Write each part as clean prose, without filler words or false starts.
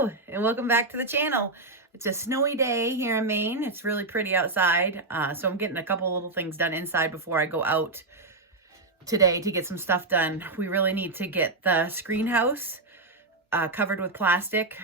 Hello and welcome back to the channel. It's a snowy day here in Maine. It's really pretty outside. So I'm getting a couple little things done inside before I go out today to get some stuff done. We really need to get the screen house covered with plastic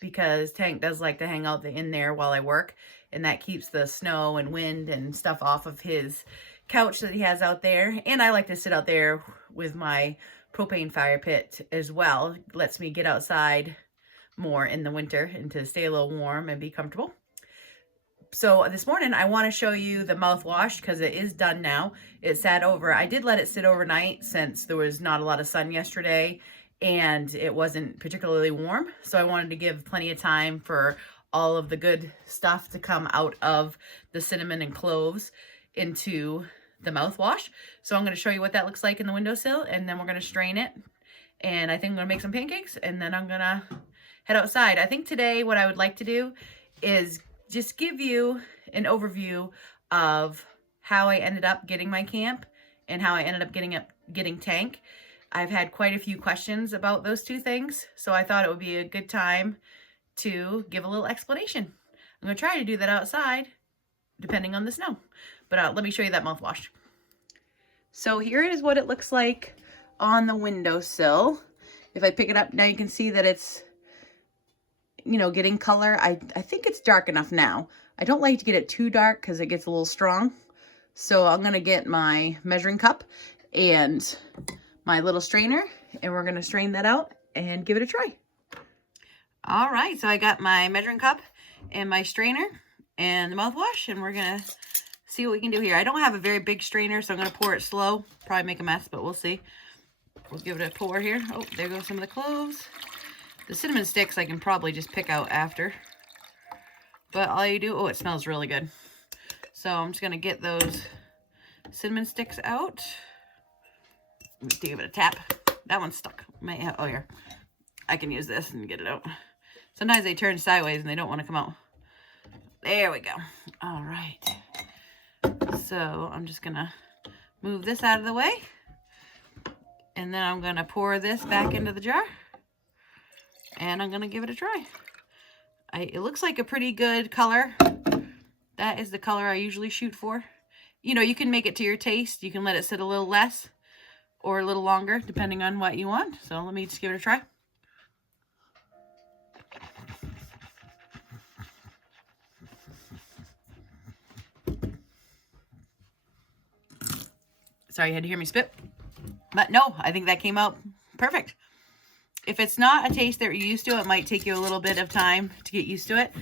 because Tank does like to hang out in there while I work, and that keeps the snow and wind and stuff off of his couch that he has out there. And I like to sit out there with my propane fire pit as well. It lets me get outside more in the winter and to stay a little warm and be comfortable. So this morning I want to show you the mouthwash because it is done now. It sat over. I did let it sit overnight since there was not a lot of sun yesterday and it wasn't particularly warm. So I wanted to give plenty of time for all of the good stuff to come out of the cinnamon and cloves into the mouthwash. So I'm going to show you what that looks like in the windowsill, and then we're going to strain it. And I think I'm going to make some pancakes, and then I'm going to head outside. I think today what I would like to do is just give you an overview of how I ended up getting my camp and how I ended up getting Tank. I've had quite a few questions about those two things, so I thought it would be a good time to give a little explanation. I'm going to try to do that outside, depending on the snow. But let me show you that mouthwash. So here is what it looks like on the windowsill. If I pick it up now, you can see that it's, you know, getting color. I think it's dark enough now. I don't like to get it too dark because it gets a little strong. So I'm going to get my measuring cup and my little strainer, and we're going to strain that out and give it a try. All right, so I got my measuring cup and my strainer and the mouthwash, and we're going to see what we can do here. I don't have a very big strainer, so I'm going to pour it slow. Probably make a mess, but we'll see. We'll give it a pour here. Oh, there goes some of the cloves. The cinnamon sticks I can probably just pick out after. But all you do, oh, it smells really good. So I'm just going to get those cinnamon sticks out. Let's give it a tap. That one's stuck. Oh, here. I can use this and get it out. Sometimes they turn sideways and they don't want to come out. There we go. All right. So I'm just going to move this out of the way. And then I'm going to pour this back into the jar. And I'm going to give it a try. It looks like a pretty good color. That is the color I usually shoot for. You know, you can make it to your taste. You can let it sit a little less or a little longer, depending on what you want. So let me just give it a try. Sorry, you had to hear me spit. But no, I think that came out perfect. If it's not a taste that you're used to, it might take you a little bit of time to get used to it.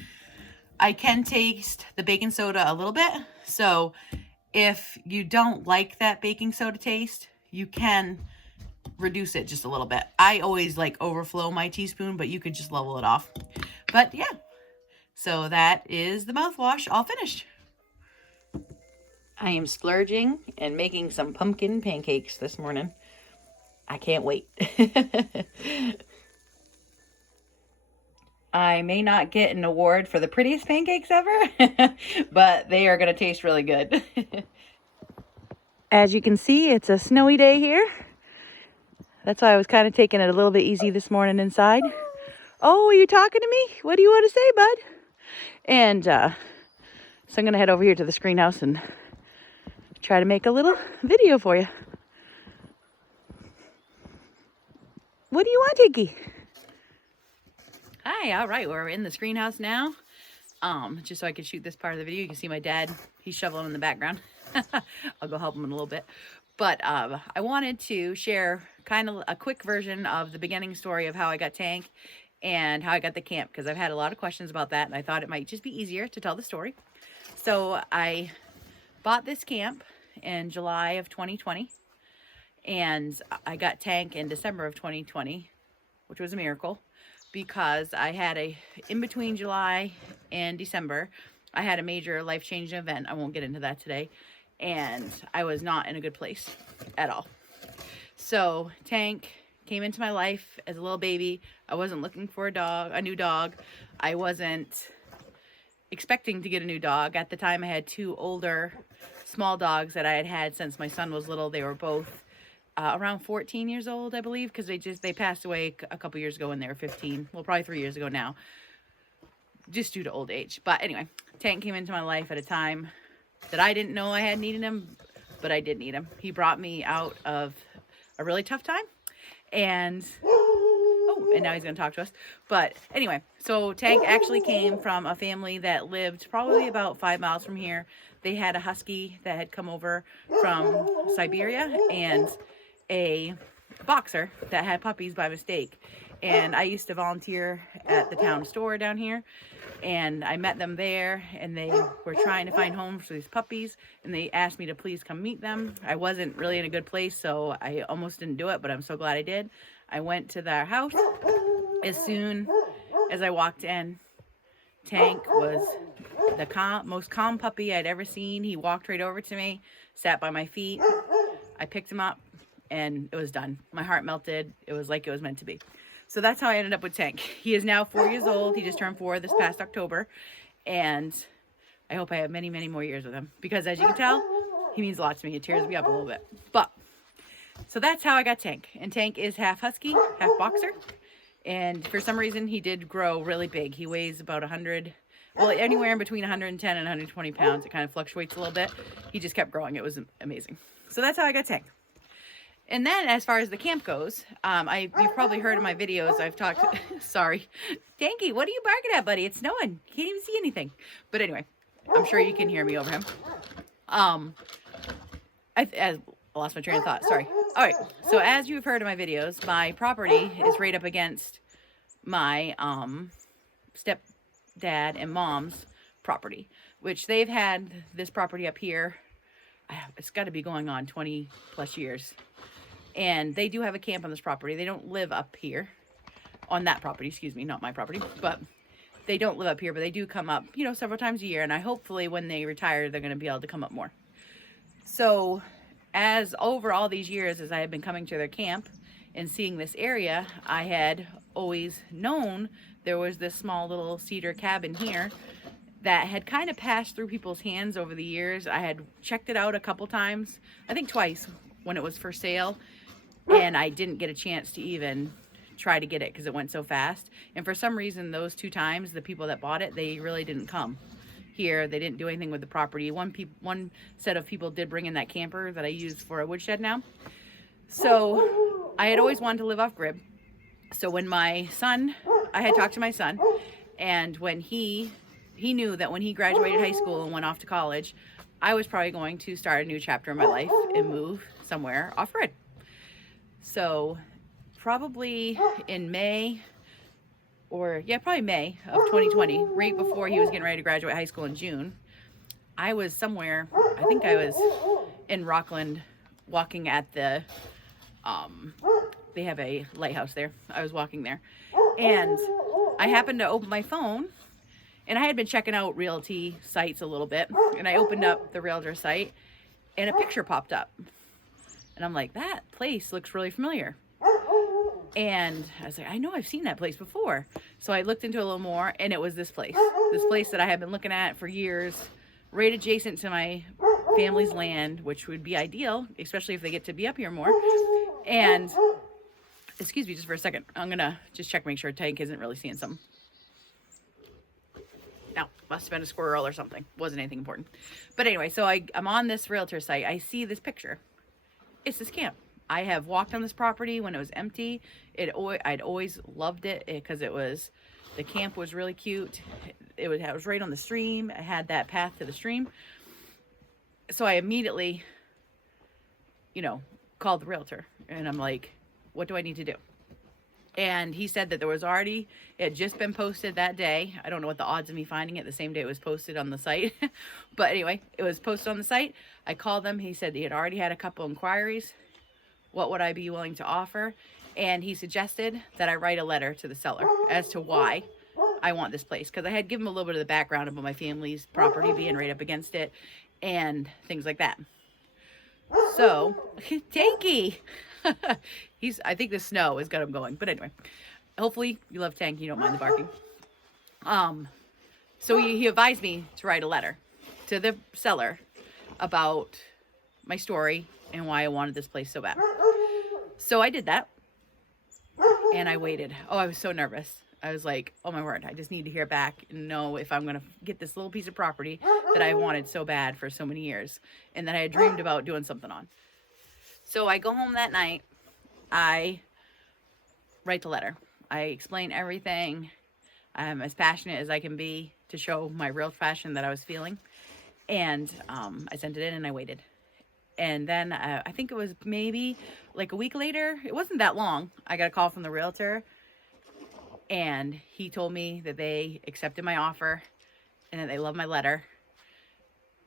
I can taste the baking soda a little bit. So if you don't like that baking soda taste, you can reduce it just a little bit. I always like overflow my teaspoon, but you could just level it off. But yeah, so that is the mouthwash all finished. I am splurging and making some pumpkin pancakes this morning. I can't wait. I may not get an award for the prettiest pancakes ever, but they are going to taste really good. As you can see, it's a snowy day here. That's why I was kind of taking it a little bit easy this morning inside. Oh, are you talking to me? What do you want to say, bud? And so I'm going to head over here to the screen house and try to make a little video for you. What do you want, Tinky? Hi, all right, we're in the screen house now. Just so I can shoot this part of the video. You can see my dad, he's shoveling in the background. I'll go help him in a little bit. But I wanted to share kind of a quick version of the beginning story of how I got Tank and how I got the camp, because I've had a lot of questions about that, and I thought it might just be easier to tell the story. So I bought this camp in July of 2020, and I got Tank in December of 2020, which was a miracle, because I had in between July and December, I had a major life-changing event. I won't get into that today. And I was not in a good place at all. So Tank came into my life as a little baby. I wasn't looking for a new dog. I wasn't expecting to get a new dog. At the time, I had two older small dogs that I had had since my son was little. They were both around 14 years old, I believe, because they passed away a couple years ago when they were 15. Well, probably 3 years ago now, just due to old age. But anyway, Tank came into my life at a time that I didn't know I had needed him, but I did need him. He brought me out of a really tough time, and and now he's going to talk to us. But anyway, so Tank actually came from a family that lived probably about 5 miles from here. They had a husky that had come over from Siberia and a boxer that had puppies by mistake. And I used to volunteer at the town store down here, and I met them there, and they were trying to find homes for these puppies, and they asked me to please come meet them. I wasn't really in a good place, so I almost didn't do it, but I'm so glad I did. I went to their house. As soon as I walked in, Tank was the most calm puppy I'd ever seen. He walked right over to me, sat by my feet. I picked him up, and it was done. My heart melted. It was like it was meant to be. So that's how I ended up with Tank. He is now 4 years old. He just turned 4 this past October. And I hope I have many, many more years with him. Because as you can tell, he means a lot to me. It tears me up a little bit. But, so that's how I got Tank. And Tank is half husky, half boxer. And for some reason, he did grow really big. He weighs about 100, well, anywhere in between 110 and 120 pounds. It kind of fluctuates a little bit. He just kept growing. It was amazing. So that's how I got Tank. And then as far as the camp goes, you've probably heard in my videos, I've talked, sorry, Tanky, what are you barking at, buddy? It's snowing. Can't even see anything. But anyway, I'm sure you can hear me over him. I lost my train of thought. Sorry. All right. So as you've heard in my videos, my property is right up against my stepdad and mom's property, which they've had this property up here. It's got to be going on 20 plus years. And they do have a camp on this property. They don't live up here on that property, excuse me, not my property, but they don't live up here, but they do come up, you know, several times a year. And I hopefully when they retire, they're going to be able to come up more. So as over all these years, as I have been coming to their camp and seeing this area, I had always known there was this small little cedar cabin here that had kind of passed through people's hands over the years. I had checked it out a couple times, I think twice when it was for sale, and I didn't get a chance to even try to get it because it went so fast. And for some reason, those 2 times, the people that bought it, they really didn't come here. They didn't do anything with the property. One set of people did bring in that camper that I use for a woodshed now. So I had always wanted to live off grid. So when my son, I had talked to my son, and when he knew that when he graduated high school and went off to college, I was probably going to start a new chapter in my life and move somewhere off grid. So probably in May, probably May of 2020, right before he was getting ready to graduate high school in June, I was somewhere, I think I was in Rockland walking at the, they have a lighthouse there. I was walking there, and I happened to open my phone, and I had been checking out realty sites a little bit, and I opened up the realtor site, and a picture popped up. And I'm like, that place looks really familiar. And I was like, I know I've seen that place before. So I looked into it a little more, and it was this place that I had been looking at for years, right adjacent to my family's land, which would be ideal, especially if they get to be up here more. And excuse me just for a second. I'm going to just check, make sure Tank isn't really seeing something. No, must have been a squirrel or something. Wasn't anything important. But anyway, so I'm on this realtor site. I see this picture. It's this camp. I have walked on this property when it was empty. I'd always loved it because the camp was really cute. It was right on the stream. I had that path to the stream. So I immediately, called the realtor, and I'm like, what do I need to do? And he said that it had just been posted that day. I don't know what the odds of me finding it the same day it was posted on the site. But anyway, it was posted on the site. I called them. He said he had already had a couple inquiries. What would I be willing to offer? And he suggested that I write a letter to the seller as to why I want this place. Because I had given him a little bit of the background about my family's property being right up against it and things like that. So, Tanky! I think the snow has got him going. But anyway, hopefully you love Tank. You don't mind the barking. So he advised me to write a letter to the seller about my story and why I wanted this place so bad. So I did that, and I waited. Oh, I was so nervous. I was like, oh my word, I just need to hear back and know if I'm going to get this little piece of property that I wanted so bad for so many years and that I had dreamed about doing something on. So I go home that night. I write the letter. I explain everything. I'm as passionate as I can be to show my real passion that I was feeling. And I sent it in and I waited. And then I think it was maybe like a week later. It wasn't that long. I got a call from the realtor. And he told me that they accepted my offer and that they love my letter.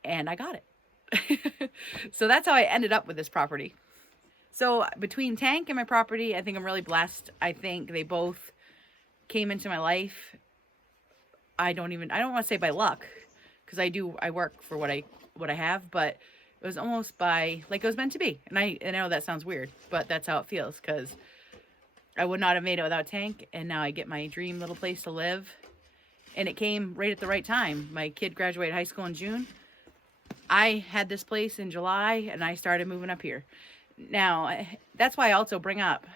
And I got it. So that's how I ended up with this property. So between Tank and my property, I think I'm really blessed. I think they both came into my life. I don't want to say by luck, because I work for what I have, but it was almost by, like, it was meant to be. And I know that sounds weird, but that's how it feels, because I would not have made it without Tank, and now I get my dream little place to live. And it came right at the right time. My kid graduated high school in June. I had this place in July, and I started moving up here. Now, that's why I also bring up,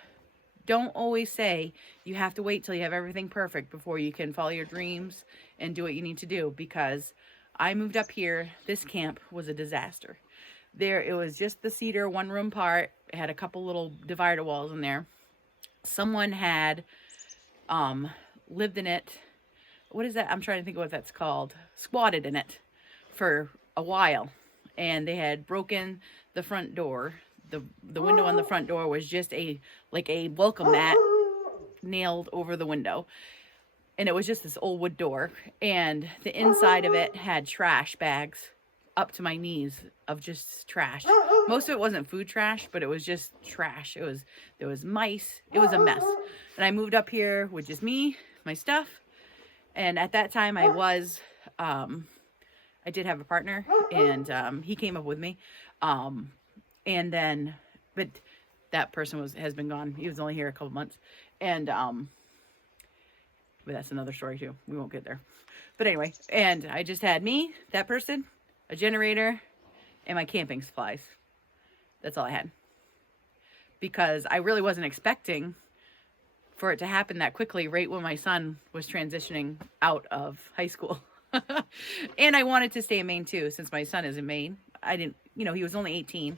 don't always say you have to wait till you have everything perfect before you can follow your dreams and do what you need to do, because I moved up here. This camp was a disaster. It was just the cedar one-room part. It had a couple little divider walls in there. Someone had lived in it. What is that? I'm trying to think of what that's called. Squatted in it for a while. And they had broken the front door. The window on the front door was just a welcome mat nailed over the window. And it was just this old wood door. And the inside of it had trash bags up to my knees of just trash. Most of it wasn't food trash, but it was just trash. There was mice. It was a mess. And I moved up here with just me, my stuff. And at that time I did have a partner, and he came up with me. And then, but that person has been gone. He was only here a couple months. And but that's another story too. We won't get there. But anyway, and I just had me, that person, a generator, and my camping supplies. That's all I had. Because I really wasn't expecting for it to happen that quickly, right when my son was transitioning out of high school. And I wanted to stay in Maine too, since my son is in Maine. He was only 18.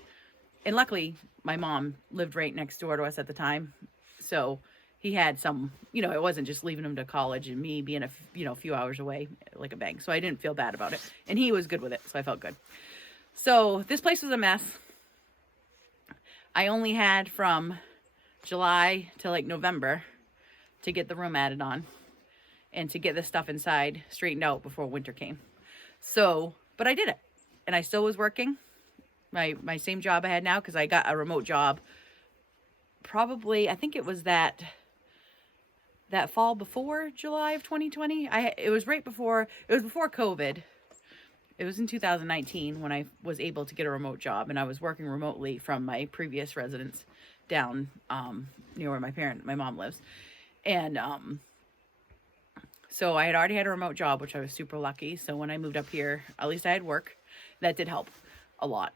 And luckily, my mom lived right next door to us at the time. So he had some, it wasn't just leaving him to college and me being a few hours away like a bank. So I didn't feel bad about it. And he was good with it, so I felt good. So this place was a mess. I only had from July to like November to get the room added on and to get the stuff inside straightened out before winter came. So, but I did it. And I still was working my same job I had now, because I got a remote job probably, I think it was that fall before July of 2020. It was before COVID. It was in 2019 when I was able to get a remote job, and I was working remotely from my previous residence down near where my mom lives. And so I had already had a remote job, which I was super lucky. So when I moved up here, at least I had work. That did help a lot.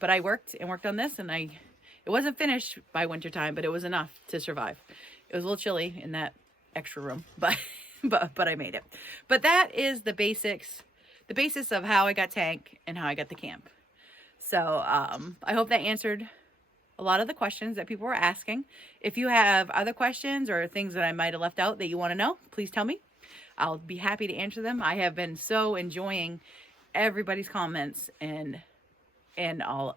But I worked on this, and it wasn't finished by winter time, but it was enough to survive. It was a little chilly in that extra room, but I made it. But that is the basis of how I got Tank and how I got the camp. So I hope that answered a lot of the questions that people were asking. If you have other questions or things that I might have left out that you want to know, please tell me. I'll be happy to answer them. I have been so enjoying everybody's comments and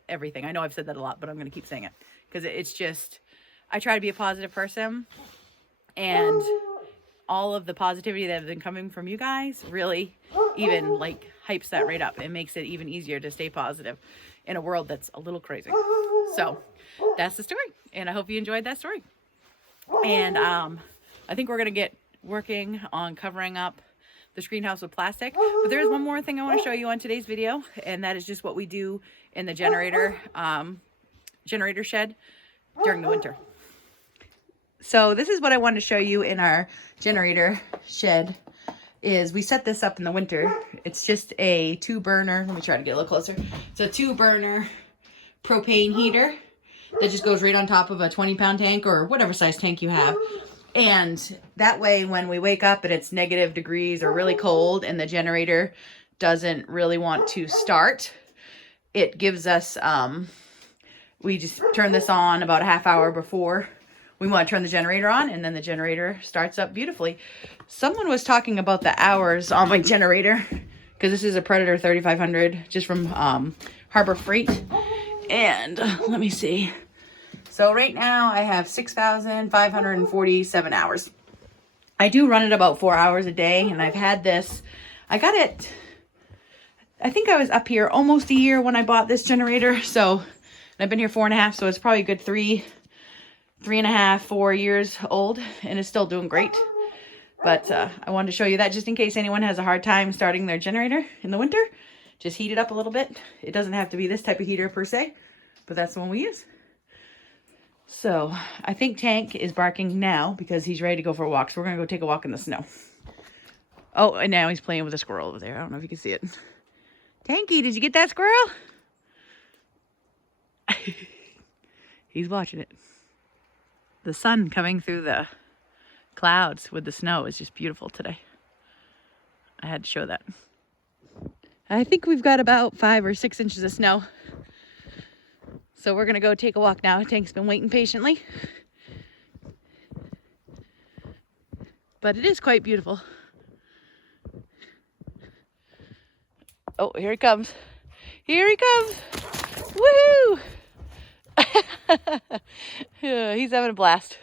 everything. I know I've said that a lot, but I'm going to keep saying it because it's just, I try to be a positive person, and all of the positivity that has been coming from you guys really even like hypes that right up and makes it even easier to stay positive in a world that's a little crazy. So that's the story, and I hope you enjoyed that story. And I think we're going to get working on covering up the screen house with plastic. But there's one more thing I want to show you on today's video, and that is just what we do in the generator shed during the winter. So this is what I wanted to show you in our generator shed. Is we set this up in the winter. It's just a 2-burner. Let me try to get a little closer. It's a 2-burner propane heater that just goes right on top of a 20-pound tank or whatever size tank you have. And that way, when we wake up and it's negative degrees or really cold and the generator doesn't really want to start, it gives us, we just turn this on about a half hour before we want to turn the generator on, and then the generator starts up beautifully. Someone was talking about the hours on my generator, because this is a Predator 3500 just from Harbor Freight. And let me see. So right now I have 6,547 hours. I do run it about 4 hours a day, and I've had this, I got it, I think I was up here almost a year when I bought this generator. So I've been here 4.5, so it's probably a good 3.5, 4 years old, and it's still doing great. But I wanted to show you that just in case anyone has a hard time starting their generator in the winter. Just heat it up a little bit. It doesn't have to be this type of heater per se, but that's the one we use. So I think Tank is barking now because he's ready to go for a walk. So we're going to go take a walk in the snow. Oh, and now he's playing with a squirrel over there. I don't know if you can see it. Tanky, did you get that squirrel? He's watching it. The sun coming through the clouds with the snow is just beautiful today. I had to show that. I think we've got about 5 or 6 inches of snow. So we're gonna go take a walk now. Tank's been waiting patiently. But it is quite beautiful. Oh, here he comes. Here he comes. Woohoo! Yeah, he's having a blast.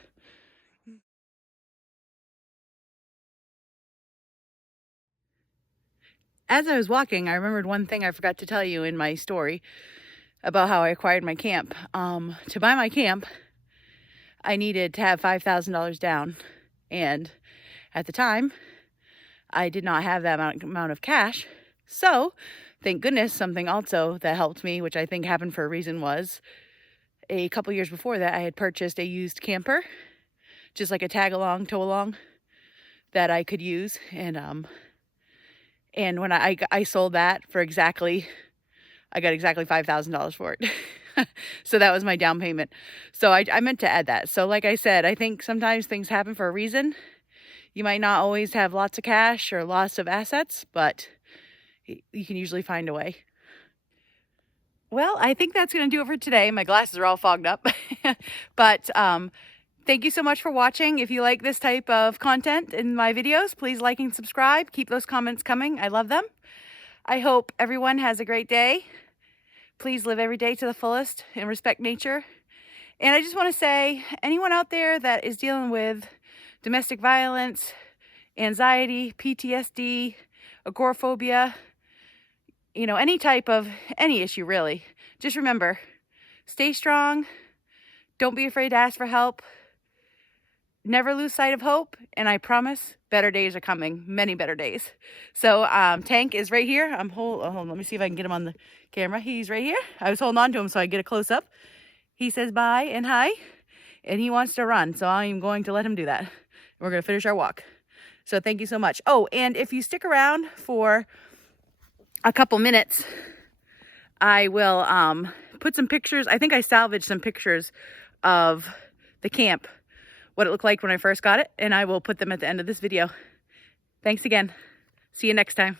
As I was walking, I remembered one thing I forgot to tell you in my story about how I acquired my camp. To buy my camp, I needed to have $5,000 down. And at the time, I did not have that amount of cash. So, thank goodness, something also that helped me, which I think happened for a reason, was a couple years before that, I had purchased a used camper, just like a tag-along, tow-along, that I could use. And when I sold that for exactly, I got exactly $5,000 for it. So that was my down payment. So I meant to add that. So like I said, I think sometimes things happen for a reason. You might not always have lots of cash or lots of assets, but you can usually find a way. Well, I think that's going to do it for today. My glasses are all fogged up. But thank you so much for watching. If you like this type of content in my videos, please like and subscribe. Keep those comments coming. I love them. I hope everyone has a great day. Please live every day to the fullest and respect nature. And I just want to say, anyone out there that is dealing with domestic violence, anxiety, PTSD, agoraphobia, you know, any issue really, just remember, stay strong. Don't be afraid to ask for help. Never lose sight of hope, and I promise better days are coming, many better days. So Tank is right here. Hold on, let me see if I can get him on the camera. He's right here. I was holding on to him so I get a close up. He says bye and hi, and he wants to run, so I'm going to let him do that. We're going to finish our walk. So thank you so much. Oh, and if you stick around for a couple minutes, I will put some pictures. I think I salvaged some pictures of the camp, what it looked like when I first got it, and I will put them at the end of this video. Thanks again. See you next time.